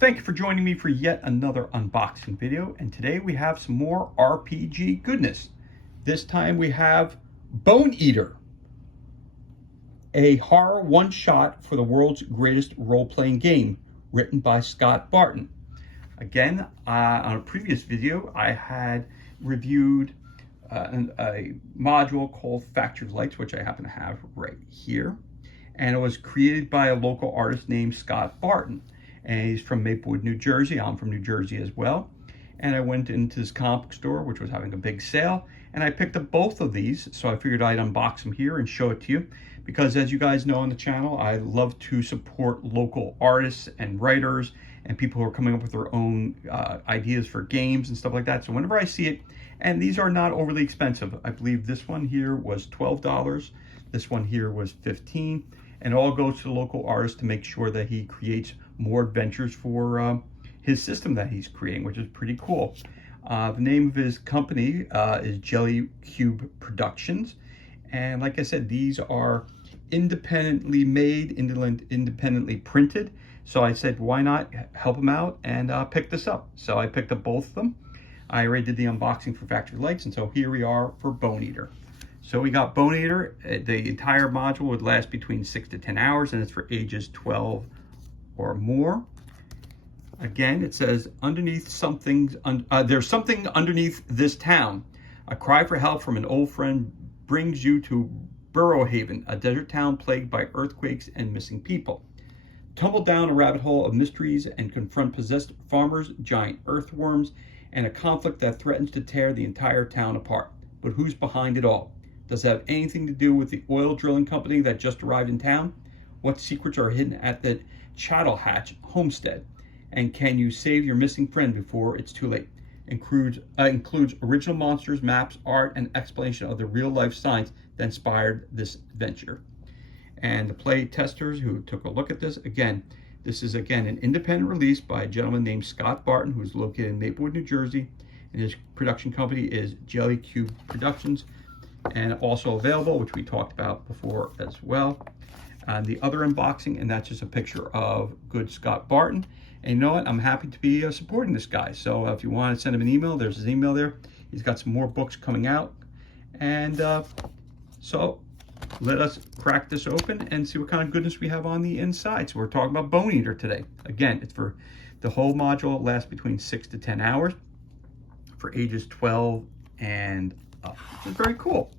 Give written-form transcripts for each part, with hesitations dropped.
Thank you for joining me for yet another unboxing video, and today we have some more RPG goodness. This time we have Bone Eater, a horror one-shot for the world's greatest role-playing game, written by Scott Barton. Again, on a previous video, I had reviewed a module called Factory of Lights, which I happen to have right here, and it was created by a local artist named Scott Barton. And he's from Maplewood, New Jersey. I'm from New Jersey as well. And I went into this comic store, which was having a big sale, and I picked up both of these. So I figured I'd unbox them here and show it to you. Because as you guys know on the channel, I love to support local artists and writers and people who are coming up with their own ideas for games and stuff like that. So whenever I see it, and these are not overly expensive. I believe this one here was $12. This one here was $15. And it all goes to the local artist to make sure that he creates more adventures for his system that he's creating, which is pretty cool. The name of his company is Jelly Cube Productions. And like I said, these are independently made, independently printed. So I said, why not help him out and pick this up? So I picked up both of them. I already did the unboxing for Factory Lights, and so here we are for Bone Eater. So we got Bone Eater. The entire module would last between 6 to 10 hours, and it's for ages 12 or more. Again, it says, underneath something, there's something underneath this town. A cry for help from an old friend brings you to Burrowhaven, a desert town plagued by earthquakes and missing people. Tumble down a rabbit hole of mysteries and confront possessed farmers, giant earthworms, and a conflict that threatens to tear the entire town apart. But who's behind it all? Does it have anything to do with the oil drilling company that just arrived in town? What secrets are hidden at the Chattelhatch homestead? And can you save your missing friend before it's too late? Includes original monsters, maps, art, and explanation of the real-life science that inspired this adventure. And the play testers who took a look at this, this is an independent release by a gentleman named Scott Barton, who's located in Maplewood, New Jersey, and his production company is Jelly Cube Productions, and also available, which we talked about before as well. The other unboxing, and that's just a picture of good Scott Barton. And you know what? I'm happy to be supporting this guy. So if you want to send him an email, there's his email there. He's got some more books coming out. And so let us crack this open and see what kind of goodness we have on the inside. So we're talking about Bone Eater today. Again, it's for the whole module, lasts between 6 to 10 hours for ages 12 and up. It's very cool.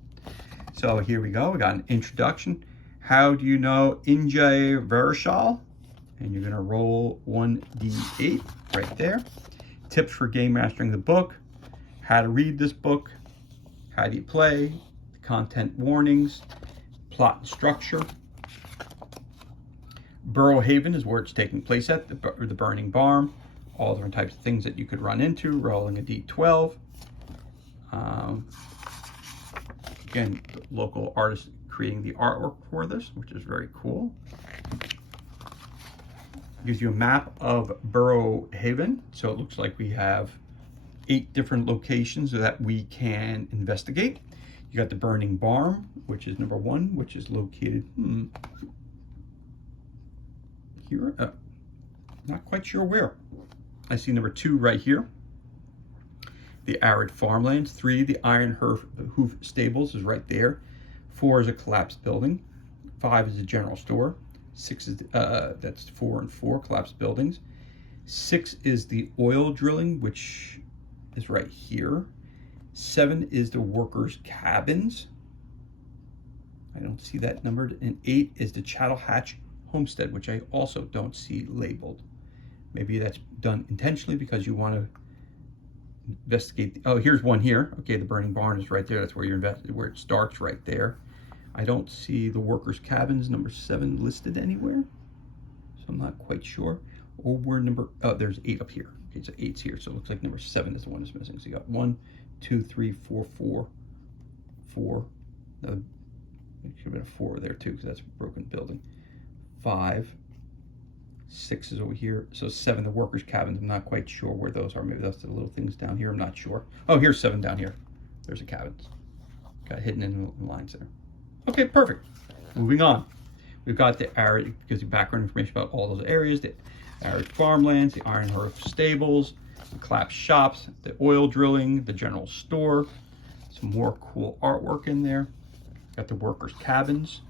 So here we go. We got an introduction. How do you know Injay Vershal? And you're going to roll 1d8 right there. Tips for game mastering the book. How to read this book. How do you play? Content warnings. Plot and structure. Burrowhaven is where it's taking place at, the burning barn. All different types of things that you could run into. Rolling a d12. Again, the local artist creating the artwork for this, which is very cool. Gives you a map of Burrowhaven. So it looks like we have 8 different locations that we can investigate. You got the burning barn, which is number 1, which is located here. Not quite sure where. I see number 2 right here. The arid farmlands. 3, the iron hoof stables is right there. 4 is a collapsed building. 5 is a general store. 6 is that's 4 and 4 collapsed buildings. 6 is the oil drilling, which is right here. 7 is the workers' cabins. I don't see that numbered. And 8 is the Chattelhatch homestead, which I also don't see labeled. Maybe that's done intentionally because you want to investigate. Oh, here's one here. Okay, the burning barn is right there. That's where you're where it starts right there. I don't see the workers' cabins number 7 listed anywhere, so I'm not quite sure. Or where there's 8 up here. Okay, so 8's here, so it looks like number 7 is the one that's missing. So you got 1, 2, 3, 4, 4, 4. It should have been a 4 there too, because that's a broken building. 5, 6 is over here. So 7, the workers' cabins. I'm not quite sure where those are. Maybe that's the little things down here. I'm not sure. Oh, here's 7 down here. There's the cabins. Got hidden in the lines there. Okay, perfect. Moving on. We've got the area, gives you background information about all those areas. Marriage Farmlands, the Iron Hearth Stables, the Clapp Shops, the oil drilling, the general store. Some more cool artwork in there. Got the workers' cabins.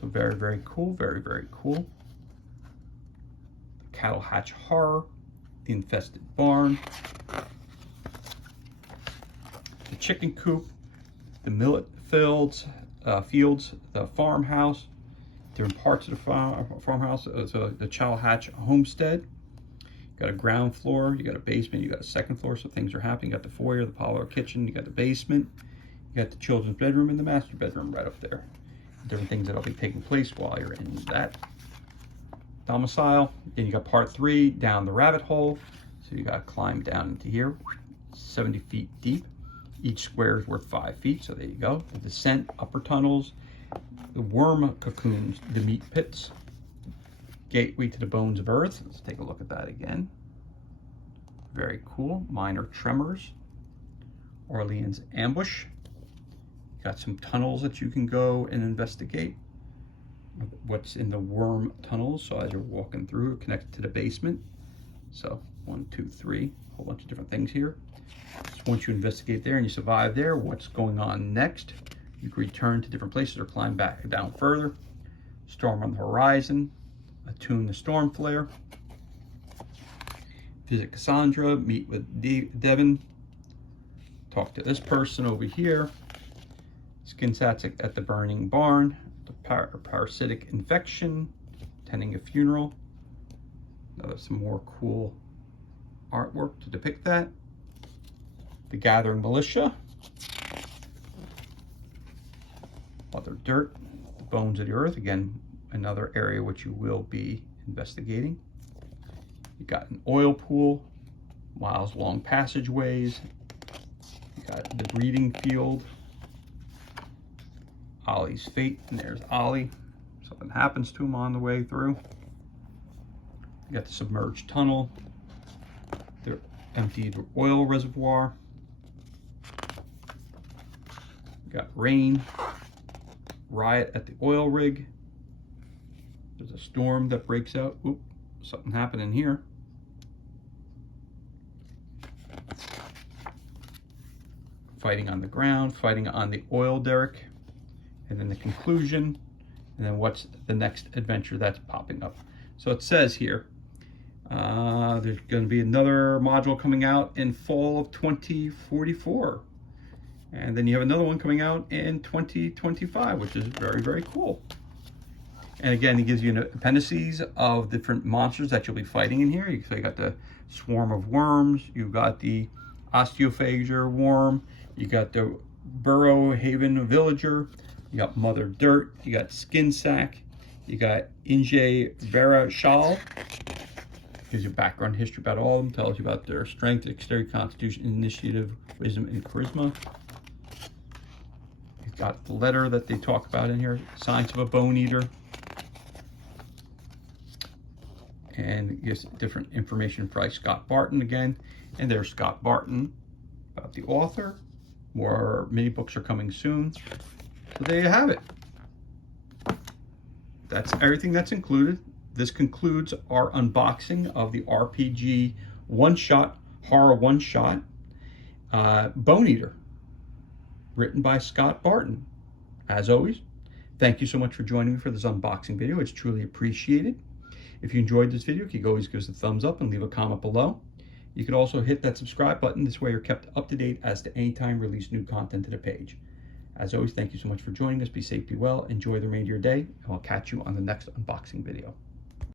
So very, very cool, very, very cool. The Cattle Hatch Horror, the Infested Barn, the Chicken Coop, the Millet Fields, the farmhouse, different parts of the farmhouse, so the Chow Hatch Homestead. You got a ground floor, you got a basement, you got a second floor, so things are happening. You got the foyer, the parlor, kitchen, you got the basement, you got the children's bedroom and the master bedroom right up there. Different things that'll be taking place while you're in that domicile. Then you got part 3 down the rabbit hole, so you got to climb down into here, 70 feet deep. Each square is worth 5 feet, so there you go. The descent, upper tunnels, the worm cocoons, the meat pits, gateway to the bones of earth. Let's take a look at that again. Very cool. Minor tremors, Orleans ambush. Got some tunnels that you can go and investigate. What's in the worm tunnels? So as you're walking through, connected to the basement. So 1, 2, 3, a whole bunch of different things here. So once you investigate there and you survive there, what's going on next? You can return to different places or climb back down further. Storm on the horizon, attune the storm flare. Visit Cassandra, meet with Devin. Talk to this person over here. Skin sats at the burning barn, the parasitic infection, attending a funeral. Some more cool artwork to depict that. The Gathering Militia, Mother Dirt, the Bones of the Earth, again, another area which you will be investigating. You got an oil pool, miles long passageways, you got the breeding field, Ollie's fate, and there's Ollie. Something happens to him on the way through. You got the submerged tunnel, the emptied oil reservoir. You got rain, riot at the oil rig. There's a storm that breaks out. Oop, something happened in here. Fighting on the ground, fighting on the oil derrick. And then the conclusion, and then what's the next adventure that's popping up. So it says here, there's going to be another module coming out in fall of 2044. And then you have another one coming out in 2025, which is very, very cool. And again, it gives you appendices of different monsters that you'll be fighting in here. So you got the swarm of worms, you got the osteophager worm, you got the Burrow Haven villager, you got Mother Dirt, you got Skin Sack, you got Inge Vera Shal. Gives you background history about all of them, tells you about their strength, dexterity, constitution, initiative, wisdom, and charisma. You've got the letter that they talk about in here, Science of a Bone Eater. And it gives different information by Scott Barton again. And there's Scott Barton about the author. More mini books are coming soon. So there you have it. That's everything that's included. This concludes our unboxing of the RPG one-shot, horror one-shot, Bone Eater, written by Scott Barton. As always, thank you so much for joining me for this unboxing video. It's truly appreciated. If you enjoyed this video, you can always give us a thumbs up and leave a comment below. You can also hit that subscribe button. This way you're kept up to date as to any time we release new content to the page. As always, thank you so much for joining us. Be safe, be well, enjoy the remainder of your day, and I'll catch you on the next unboxing video.